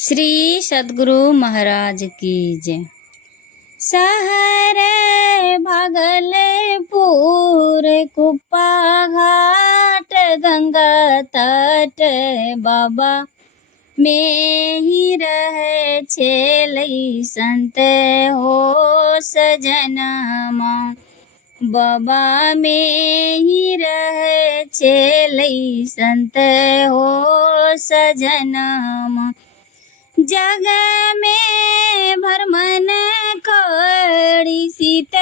श्री सद्गुरु महाराज की जय। शहर भागलपुर कुप्पा घाट गंगा तट बाबा में ही रहे छेलई संत हो सजनमा। बाबा में ही रहे छेलई संत हो सजनमा। जग में भरमन कड़ी शीत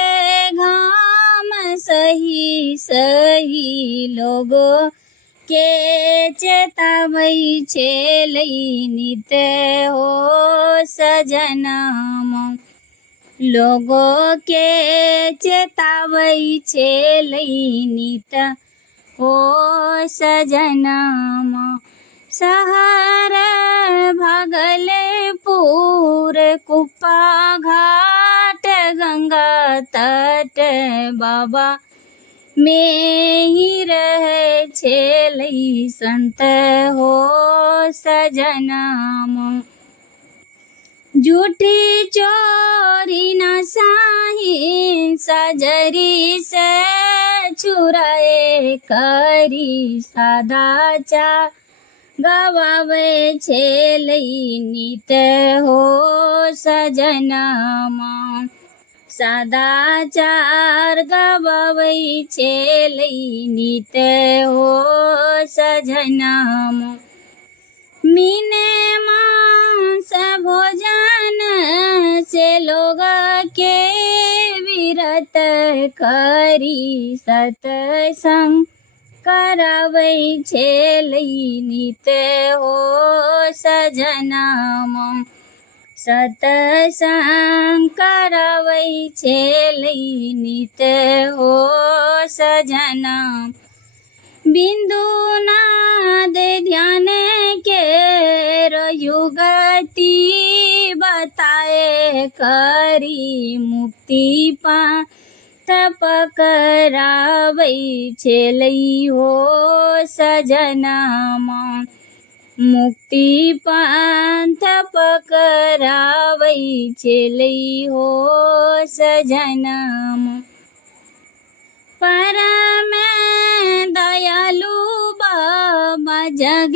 घाम सही सही लोगो के चेतावई छेलई नित हो सजनमा। लोगो के चेतावई छेलई नित हो सजनमा। शहर भागलपुर कुप्पा घाट गंगा तट बाबा में ही रहे छेलई संत हो सजनमा। झूठी चोरी नसाही सजरी से छुराए करी सदाचार गवावे छेलई नित हो सजनमा। सदाचार गवावे छेलई नित हो सजनमा। मीने मांस भोजन से लोग के विरत करी सत्संग करावई छेलई नित हो सजनमा। सत्संग करावई छेलई नित हो सजना। बिंदु नाद ध्यान के युगति बताए करी मुक्ति पा पकरावई छेलई हो सजनमा। मुक्ति पंथ पकरावई छेलई हो सजनमा। परम दयालु बाबा जग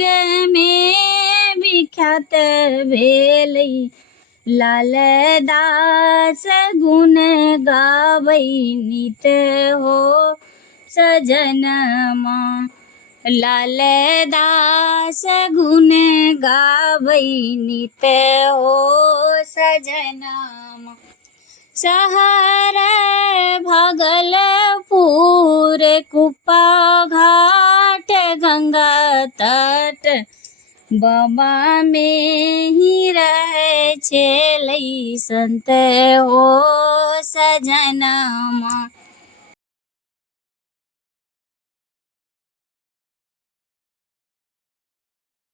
में विख्यात भेलई। लाल दास गुण गावई नित हो सजनमा। लाल दास गुण गावई नित हो सजनमा। शहर भागलपुर कुप्पा घाट गंगा तट बाबा में ही रहे छेलई संत हो सजनमा।